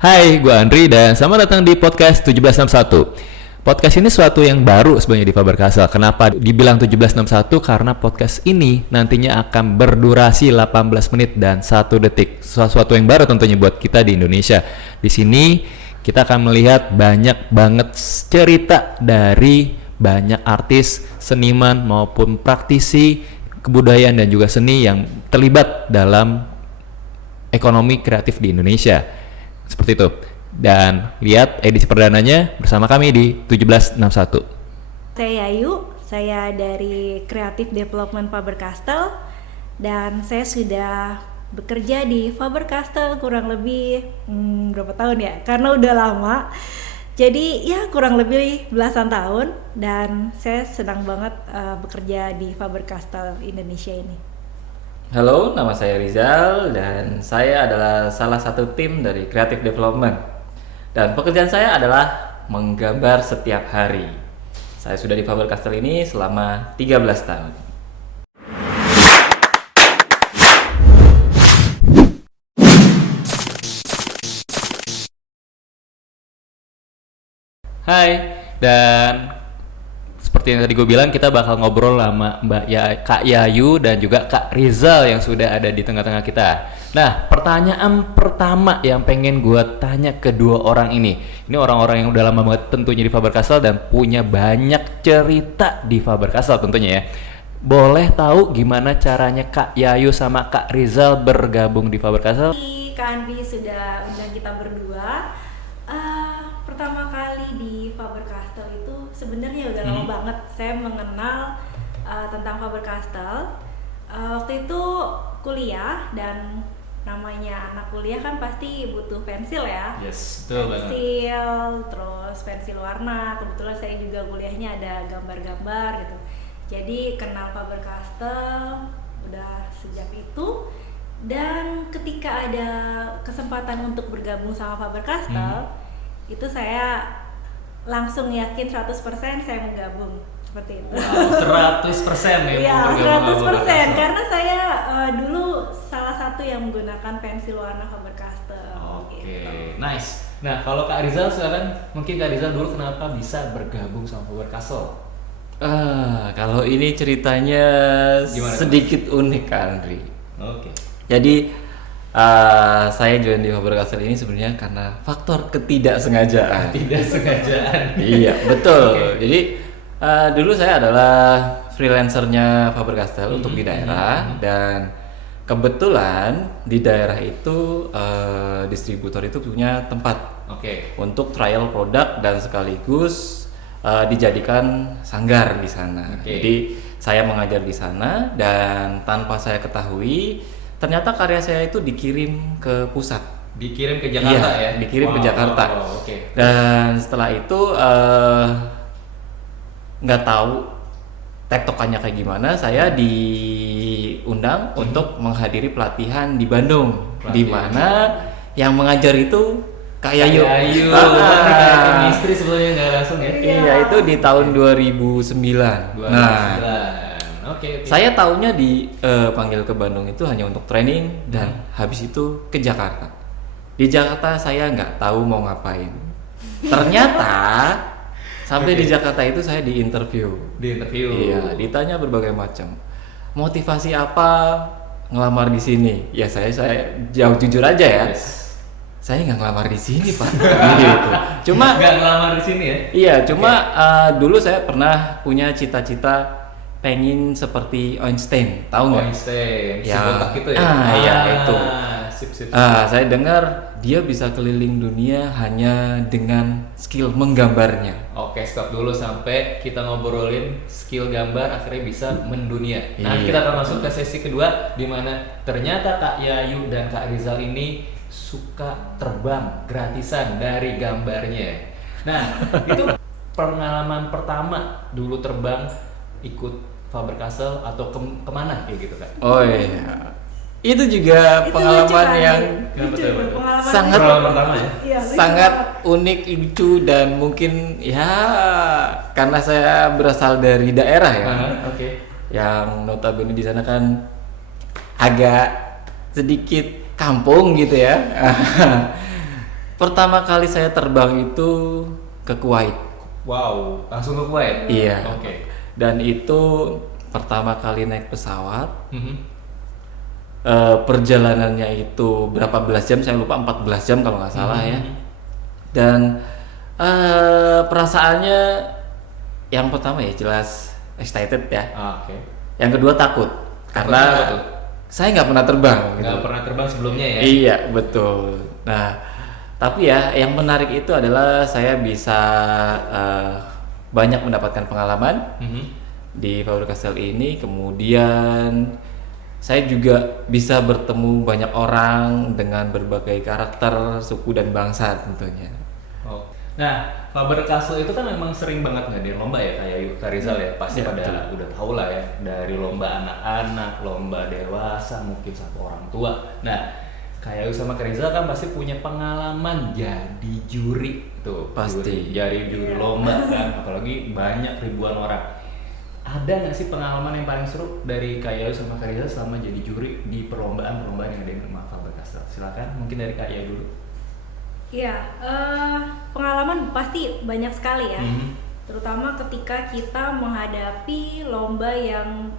Hai, gue Andri dan selamat datang di podcast 1761. Podcast ini suatu yang baru sebenarnya di Faber Castle. Kenapa dibilang 1761? Karena podcast ini nantinya akan berdurasi 18 menit dan 1 detik. Sesuatu yang baru tentunya buat kita di Indonesia. Di sini kita akan melihat banyak banget cerita dari banyak artis, seniman maupun praktisi kebudayaan dan juga seni yang terlibat dalam ekonomi kreatif di Indonesia. Seperti itu. Dan lihat edisi perdananya bersama kami di 1761. Saya Yayu, saya dari Creative Development Faber Castle dan saya sudah bekerja di Faber Castle kurang lebih berapa tahun ya? Karena udah lama. Jadi ya kurang lebih belasan tahun dan saya senang banget bekerja di Faber Castle Indonesia ini. Halo, nama saya Rizal dan saya adalah salah satu tim dari Creative Development. Dan pekerjaan saya adalah menggambar setiap hari. Saya sudah di Faber Castle ini selama 13 tahun. Hai, dan seperti yang tadi gue bilang, kita bakal ngobrol sama Kak Yayu dan juga Kak Rizal yang sudah ada di tengah-tengah kita. Nah, pertanyaan pertama yang pengen gue tanya kedua orang ini orang-orang yang udah lama banget tentunya di Faber Castle dan punya banyak cerita di Faber Castle tentunya ya. Boleh tahu gimana caranya Kak Yayu sama Kak Rizal bergabung di Faber Castle? Kak Andri sudah undang kita berdua. Pertama kali di Faber Castle itu sebenarnya udah lama banget saya mengenal tentang Faber Castle. Waktu itu kuliah dan namanya anak kuliah kan pasti butuh pensil ya. Yes, betul banget. Pensil, terus pensil warna. Kebetulan saya juga kuliahnya ada gambar-gambar gitu. Jadi kenal Faber Castle udah sejak itu. Dan ketika ada kesempatan untuk bergabung sama Faber Castle, itu saya langsung yakin 100% saya mau gabung seperti itu. Wow, 100% ya? Iya, 100% karena saya dulu salah satu yang menggunakan pensil warna Faber Castle. Oke, Gitu. nice. Nah, kalau Kak Rizal sekarang, mungkin Kak Rizal dulu kenapa bisa bergabung sama Faber Castle? Kalau ini ceritanya Gimana, sedikit unik Kak Andri. Oke. Jadi saya join di Faber Castle ini sebenarnya karena faktor ketidaksengajaan. Tidak sengajaan. Iya, betul. Oke. Jadi dulu saya adalah freelancernya Faber Castle untuk di daerah dan kebetulan di daerah itu distributor itu punya tempat Oke. untuk trial produk dan sekaligus dijadikan sanggar di sana. Oke. Jadi saya mengajar di sana dan tanpa saya ketahui ternyata karya saya itu dikirim ke pusat. Dikirim ke Jakarta ya? Dikirim ke Jakarta. Oke. Dan setelah itu nggak tahu tektokannya kayak gimana, saya diundang untuk menghadiri pelatihan di Bandung, di mana yang mengajar itu Kak Yayu. Kayak chemistry sebelumnya nggak langsung ya? Iya, itu di tahun 2009. 2009. Nah, Oke. saya taunya panggil ke Bandung itu hanya untuk training dan habis itu ke Jakarta. Di Jakarta saya nggak tahu mau ngapain. Ternyata sampai di Jakarta itu saya diinterview. Di interview. Iya, ditanya berbagai macam. Motivasi apa ngelamar di sini? Ya saya jauh jujur aja ya. Yes. Saya nggak ngelamar di sini Pak. Gitu. Cuma nggak ngelamar di sini ya? iya, cuma dulu saya pernah punya cita-cita pengen seperti Einstein, tahu nggak? Einstein, si Ya. botak itu ya? Iya, itu. Sip. Saya dengar dia bisa keliling dunia hanya dengan skill menggambarnya. Oke, stop dulu sampai kita ngobrolin skill gambar akhirnya bisa mendunia. Nah, Iya. kita akan masuk ke sesi kedua di mana ternyata Kak Yayu dan Kak Rizal ini suka terbang gratisan dari gambarnya. Nah, itu pengalaman pertama dulu terbang ikut Faber Castle atau kemana kayak gitu Kak? Oh iya. Itu juga Itu pengalaman lucu kan? yang Lucu, pengalaman sangat Pengalaman pertama ya? Iya, lucu sangat banget. unik, lucu dan mungkin ya karena saya berasal dari daerah ya. Oke. Yang notabene di sana kan agak sedikit kampung gitu ya. Pertama kali saya terbang itu ke Kuwait. Wow, langsung ke Kuwait? Iya. Oke. Dan itu pertama kali naik pesawat. Perjalanannya itu berapa belas jam, saya lupa, 14 jam kalau nggak salah ya. Dan perasaannya yang pertama ya jelas excited ya. Oke. Yang kedua takut karena apa tuh? saya nggak pernah terbang. Nggak pernah terbang sebelumnya ya? Iya betul. Nah tapi ya yang menarik itu adalah saya bisa banyak mendapatkan pengalaman di Faber-Castell ini. Kemudian saya juga bisa bertemu banyak orang dengan berbagai karakter, suku dan bangsa tentunya. Oh. Nah, Faber-Castell itu kan memang sering banget ngadain lomba ya, kayak Kak Rizal ya, pasti Ya, pada betul. udah tahu lah ya, dari lomba anak-anak, lomba dewasa, mungkin sampai orang tua. Nah, kayak sama Kak Rizal kan pasti punya pengalaman jadi juri tuh, Pasti. jadi juri lomba kan, apalagi banyak ribuan orang. Ada nggak sih pengalaman yang paling seru dari Kak Yayu sama Kak Rizal selama jadi juri di perlombaan-perlombaan yang ada di Faber-Castell? Silakan, mungkin dari Kak Yayu dulu. Iya, pengalaman pasti banyak sekali ya. Terutama ketika kita menghadapi lomba yang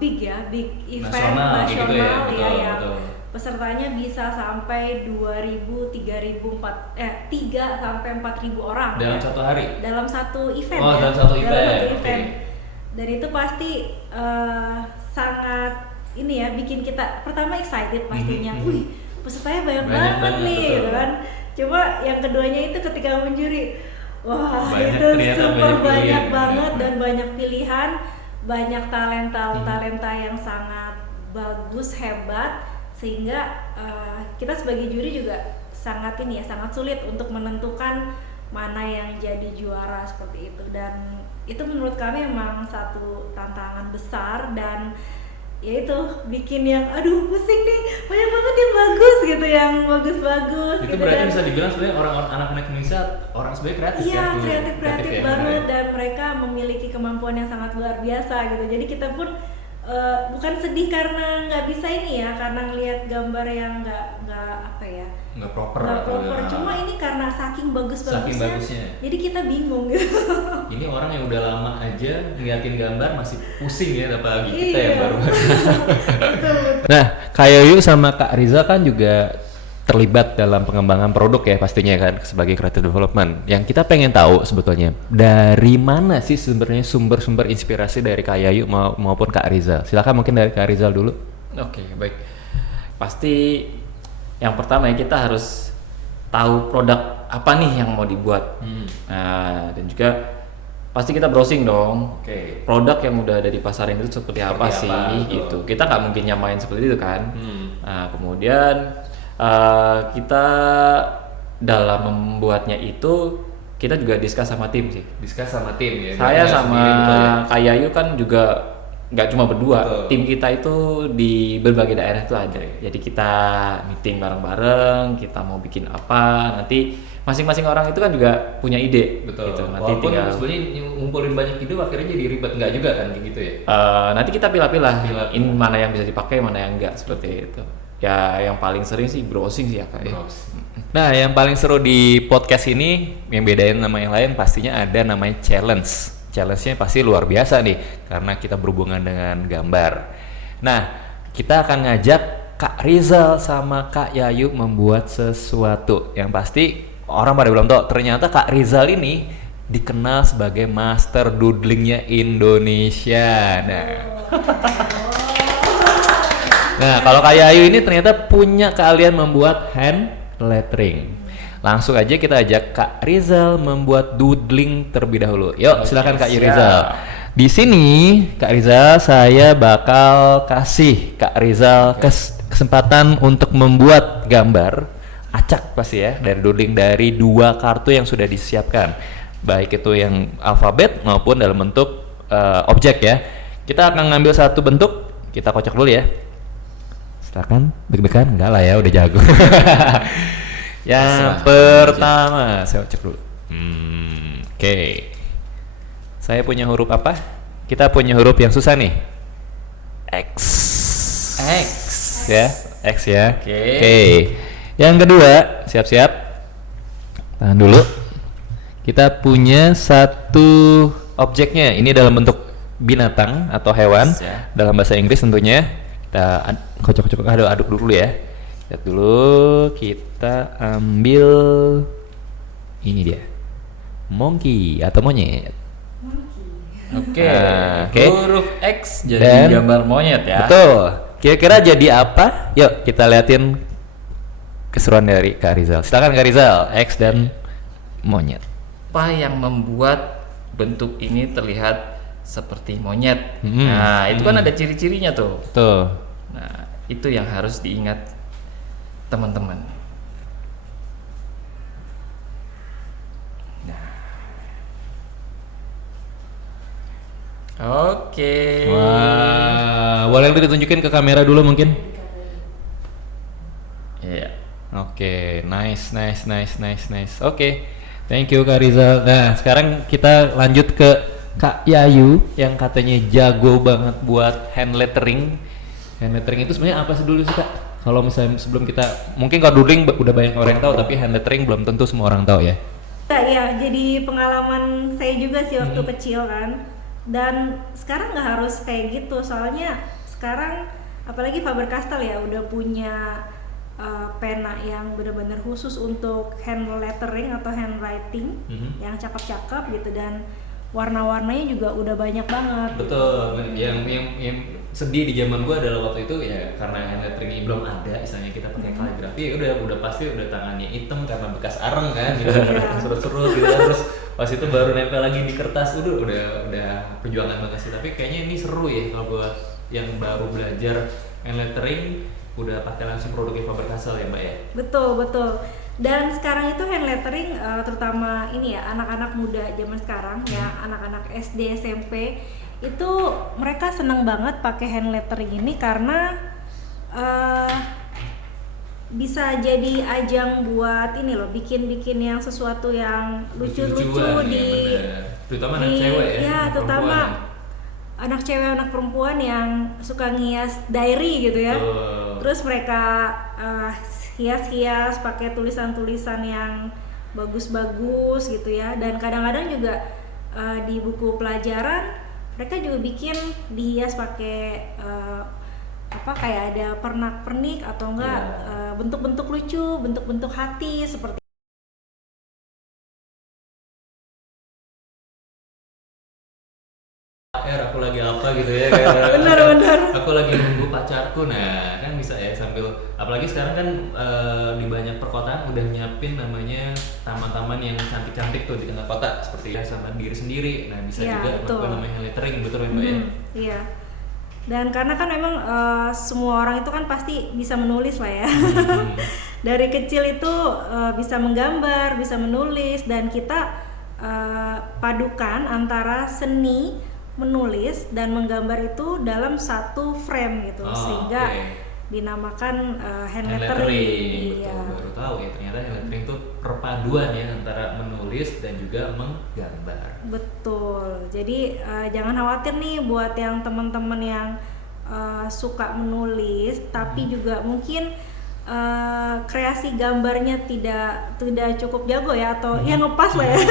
big ya, big event Nasional gitu ya, nasional betul, yang betul. pesertanya bisa sampai 2.000, 3 sampai 4.000 orang Dalam ya. satu hari? Dalam satu event Oh, ya. dalam satu event, oke. Dan itu pasti sangat ini ya, bikin kita pertama excited pastinya. Wih, pesertanya banyak Banyak banget banget, nih, betul. gitu kan. Cuma yang keduanya itu ketika menjuri, wah Banyak, itu ternyata super banyak banyak pilihan. banget dan banyak pilihan, banyak talenta yang sangat bagus, hebat, sehingga kita sebagai juri juga sangat ini ya, sangat sulit untuk menentukan mana yang jadi juara seperti itu. Dan itu menurut kami memang satu tantangan besar, dan ya itu bikin yang aduh pusing nih, banyak banget yang bagus gitu, yang bagus-bagus Itu gitu. berarti Dan bisa dibilang sebenarnya orang-orang anak-anak Indonesia orang sebenarnya kreatif iya, ya? kreatif ya, banget, benar ya? dan mereka memiliki kemampuan yang sangat luar biasa gitu. Jadi kita pun bukan sedih karena nggak bisa ini ya, karena ngelihat gambar yang nggak apa ya, Nggak proper nggak atau proper. nggak- Cuma ini karena saking Saking bagusnya. jadi kita bingung gitu. Ini orang yang udah lama aja ngeliatin gambar masih pusing ya, apalagi kita Iya. yang baru. Nah, Kak Yayu sama Kak Riza kan juga terlibat dalam pengembangan produk ya pastinya kan sebagai creative development. Yang kita pengen tahu sebetulnya dari mana sih sebenarnya sumber-sumber inspirasi dari Kak Yayu maupun Kak Rizal. Silakan mungkin dari Kak Rizal dulu. Oke, baik. Pasti yang pertama ya kita harus tahu produk apa nih yang mau dibuat. Nah, dan juga pasti kita browsing dong. Oke. Produk yang udah ada di pasaran itu seperti apa Seperti sih apa, betul. gitu. Kita nggak mungkin nyamain seperti itu kan. Nah, kemudian kita dalam membuatnya itu kita juga discuss sama tim sih. Discuss sama tim ya. Saya Nggak sama sendiri, betul ya? Kak Yayu kan juga nggak cuma berdua. Betul. Tim kita itu di berbagai daerah itu ada. Jadi kita meeting bareng-bareng, kita mau bikin apa, nanti masing-masing orang itu kan juga punya ide. Betul. Gitu. Nanti Walaupun tinggal sebenarnya ngumpulin banyak ide akhirnya jadi ribet, nggak juga kan kayak gitu ya. nanti kita pilah-pilah Pilah-pilah. ini mana yang bisa dipakai, mana yang enggak, seperti itu. Ya yang paling sering sih browsing sih ya Kak. Ya. Nah, yang paling seru di podcast ini yang bedain sama yang lain pastinya ada namanya challenge. Challenge-nya pasti luar biasa nih karena kita berhubungan dengan gambar. Nah, kita akan ngajak Kak Rizal sama Kak Yayu membuat sesuatu. Yang pasti orang pada belum tahu, ternyata Kak Rizal ini dikenal sebagai master doodlingnya Indonesia. Nah, kalau Kak Yayu ini ternyata punya keahlian membuat hand lettering. Langsung aja kita ajak Kak Rizal membuat doodling terlebih dahulu. Yuk, silakan Kak siap. Rizal. Di sini Kak Rizal, saya bakal kasih Kak Rizal kesempatan untuk membuat gambar acak pasti ya, dari doodling dari 2 kartu yang sudah disiapkan. Baik itu yang alfabet maupun dalam bentuk objek ya. Kita akan ngambil satu bentuk, kita kocok dulu ya. Silakan, deg-degan? Enggak lah ya, udah jago. Yang pertama, saya cek dulu. Oke. Saya punya huruf apa? Kita punya huruf yang susah nih. X. X. Ya, X ya. Oke. Oke. Yang kedua, siap-siap. Tahan dulu. Kita punya satu objeknya. Ini dalam bentuk binatang atau hewan. Ya. Dalam bahasa Inggris tentunya. Kita kocok-kocok aduk dulu ya. Lihat dulu. Kita ambil ini dia. Monkey atau monyet. Oke. Oke. Huruf X jadi Dan- gambar monyet ya. Betul. Kira-kira jadi apa? Yuk kita liatin keseruan dari Kak Rizal. Silakan Kak Rizal. X dan monyet. Apa yang membuat bentuk ini terlihat seperti monyet? Hmm. Nah, itu kan ada ciri-cirinya tuh. Tuh. Nah, itu yang harus diingat teman-teman. Oke. Wah, boleh ditunjukin ke kamera dulu mungkin? Iya. Oke, nice. Oke, thank you Kak Rizal. Nah, sekarang kita lanjut ke Kak Yayu yang katanya jago banget buat hand lettering. Hand lettering itu sebenarnya apa sih dulu sih Kak? Kalau misalnya sebelum kita, mungkin kalau doodling udah banyak orang yang tahu, tapi hand lettering belum tentu semua orang tahu ya. Iya, jadi pengalaman saya juga sih waktu kecil kan. Dan sekarang nggak harus kayak gitu, soalnya sekarang apalagi Faber-Castell ya udah punya pena yang benar-benar khusus untuk hand lettering atau handwriting yang cakep-cakep gitu, dan warna-warnanya juga udah banyak banget. Betul. Yang sedih di zaman gua adalah waktu itu ya karena hand lettering belum ada, misalnya kita pakai kaligrafi ya udah pasti udah tangannya hitam karena bekas areng kan, gitu kan, surut-surut gitu kan. Terus pas itu baru nempel lagi di kertas, udah perjuangan banget sih. Tapi kayaknya ini seru ya kalau buat yang baru belajar hand lettering udah pakai langsung produknya Faber-Castell ya Mbak ya. Betul. Dan sekarang itu hand lettering terutama ini ya anak-anak muda zaman sekarang ya, anak-anak SD SMP itu mereka senang banget pakai hand lettering ini karena bisa jadi ajang buat ini loh, bikin yang sesuatu yang lucu-lucu Lucu-lucuan, di ya, bener. Terutama anak cewek ya, ya terutama perempuan. anak cewek anak perempuan yang suka ngias diary gitu ya. Betul. Terus mereka hias-hias pakai tulisan-tulisan yang bagus-bagus gitu ya, dan kadang-kadang juga di buku pelajaran mereka juga bikin dihias pakai kayak ada pernak-pernik atau enggak bentuk-bentuk lucu, bentuk-bentuk hati seperti Aku lagi apa gitu ya kayak Bener. aku lagi nunggu pacarku. Nah kan bisa ya sambil, apalagi sekarang kan di banyak perkotaan udah nyiapin namanya taman-taman yang cantik-cantik tuh di tengah kota seperti ya sama diri sendiri. Nah bisa Ya, juga betul. melakukan namanya lettering, betul ya Mbak ya. Iya. Dan karena kan memang semua orang itu kan pasti bisa menulis lah ya. Dari kecil itu bisa menggambar, bisa menulis, dan kita padukan antara seni menulis dan menggambar itu dalam satu frame gitu, sehingga dinamakan hand lettering. Betul, Iya. baru tahu ya ternyata hand lettering itu perpaduan ya antara menulis dan juga menggambar. Betul. Jadi jangan khawatir nih buat yang teman-teman yang suka menulis tapi juga mungkin kreasi gambarnya tidak cukup jago ya, atau yang ngepas lah ya.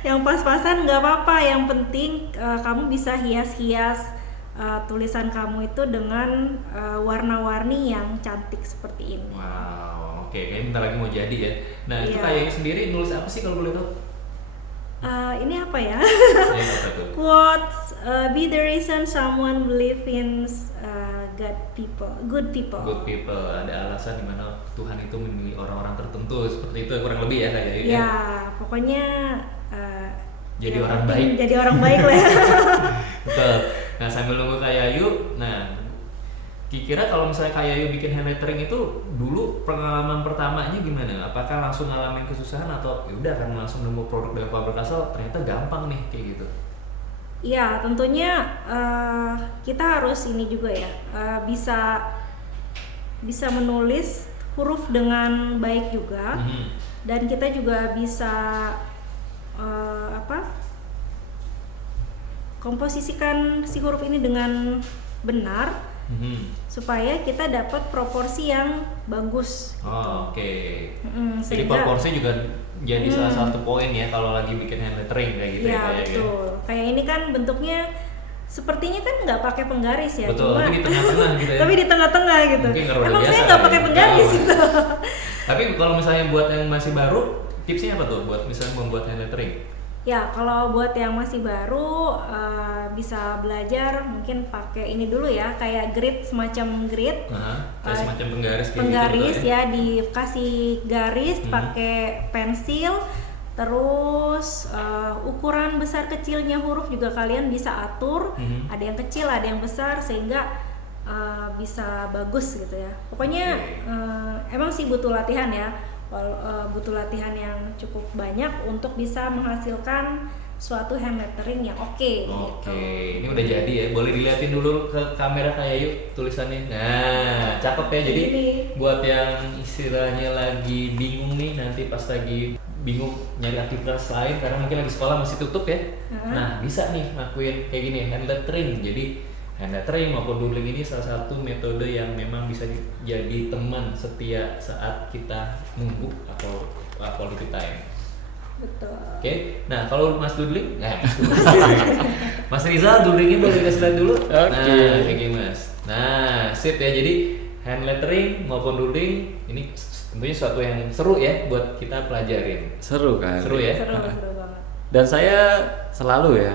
Yang pas-pasan nggak apa-apa. Yang penting kamu bisa hias-hias tulisan kamu itu dengan warna-warni yang cantik seperti ini. Wow, oke, kayaknya bentar lagi mau jadi ya. Nah itu Iya. kayaknya sendiri nulis apa sih kalau boleh tahu? Ini apa ya? Ini apa tuh? Quotes, be the reason someone believe in good people. Good people, ada alasan dimana Tuhan itu memilih orang-orang tertentu, seperti itu kurang lebih ya kayak gitu. Ya, pokoknya Jadi yang orang penting baik. Jadi orang baik lah. Betul. Nah sambil nunggu Kak Yayu, nah kira-kira kalau misalnya Kak Yayu bikin hand lettering itu dulu pengalaman pertamanya gimana? Apakah langsung ngalamin kesusahan atau ya udah kan langsung nemu produk dari Faber-Castell ternyata gampang nih kayak gitu? Ya, tentunya kita harus ini juga ya, bisa menulis huruf dengan baik juga, dan kita juga bisa komposisikan si huruf ini dengan benar supaya kita dapat proporsi yang bagus. Oh, oke. Mm, Jadi sehingga- proporsi juga jadi salah satu poin ya kalau lagi bikin hand lettering kayak gitu Ya kayak betul. Kayak ini kan bentuknya sepertinya kan nggak pakai penggaris ya, Betul, cuma tapi di tengah-tengah gitu ya. tapi di tengah-tengah gitu. Mungkin karena udah Emang saya biasa nggak kali pakai ya. penggaris Tahu. gitu. Tapi kalau misalnya buat yang masih baru, tipsnya apa tuh buat misalnya membuat hand lettering? Ya kalau buat yang masih baru bisa belajar mungkin pakai ini dulu ya, kayak grid, semacam grid. Kayak semacam penggaris kayak Penggaris gitu, ya, dikasih garis pakai pensil. Terus ukuran besar kecilnya huruf juga kalian bisa atur, ada yang kecil, ada yang besar, sehingga bisa bagus gitu ya. Pokoknya emang sih butuh latihan ya, butuh latihan yang cukup banyak untuk bisa menghasilkan suatu hand lettering yang oke. Gitu. Ini udah jadi ya, boleh dilihatin dulu ke kamera kayak yuk tulisannya. Nah, cakep ya. Jadi Ini. buat yang istilahnya lagi bingung nih, nanti pas lagi bingung nyari aktivitas lain karena mungkin lagi sekolah masih tutup ya. Nah, bisa nih ngakuin kayak gini, hand lettering. Jadi hand lettering maupun doodling ini salah satu metode yang memang bisa jadi teman setia saat kita nunggu atau quality time. Betul. Oke, nah kalau Mas Doodling, Mas Rizal doodlingnya boleh dikasih lihat dulu. Oke. Nah, kayak gini Mas. Nah, sip ya. Jadi hand lettering maupun doodling ini tentunya suatu yang seru ya buat kita pelajarin. Seru kan? Seru ya. Seru banget. Dan saya selalu ya,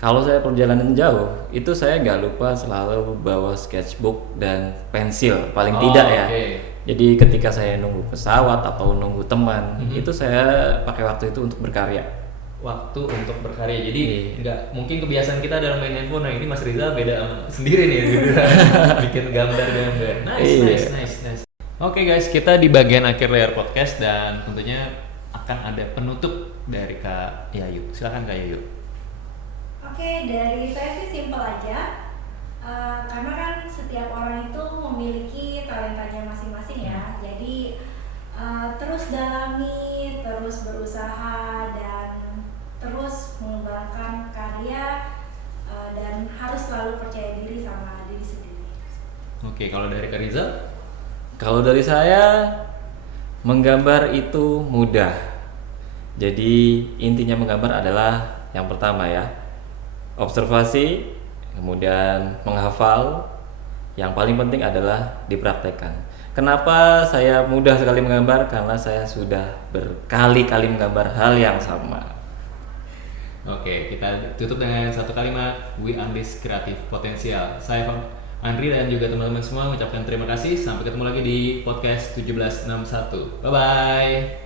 kalau saya perjalanan jauh, itu saya nggak lupa selalu bawa sketchbook dan pensil, paling tidak ya. Oke. Jadi ketika saya nunggu pesawat atau nunggu teman, itu saya pakai waktu itu untuk berkarya. Waktu untuk berkarya. Jadi nggak mungkin kebiasaan kita dalam main handphone. Nah ini Mas Rizal beda sendiri nih gitu. Bikin gambar-gambar. Nice. Oke guys, kita di bagian akhir layar podcast dan tentunya akan ada penutup dari Kak Yayu. Silakan Kak Yayu. Oke, dari saya sih simpel aja. Karena kan setiap orang itu memiliki talentanya masing-masing ya. Jadi terus dalami, terus berusaha, dan terus mengembangkan karya, dan harus selalu percaya diri sama diri sendiri. Oke, kalau dari Kak Rizal? Kalau dari saya, menggambar itu mudah. Jadi intinya menggambar adalah yang pertama ya, observasi, kemudian menghafal. Yang paling penting adalah dipraktekkan. Kenapa saya mudah sekali menggambar? Karena saya sudah berkali-kali menggambar hal yang sama. Oke, kita tutup dengan satu kalimat, we unleash creative potential. Saya Andri dan juga teman-teman semua mengucapkan terima kasih. Sampai ketemu lagi di podcast 1761. Bye-bye.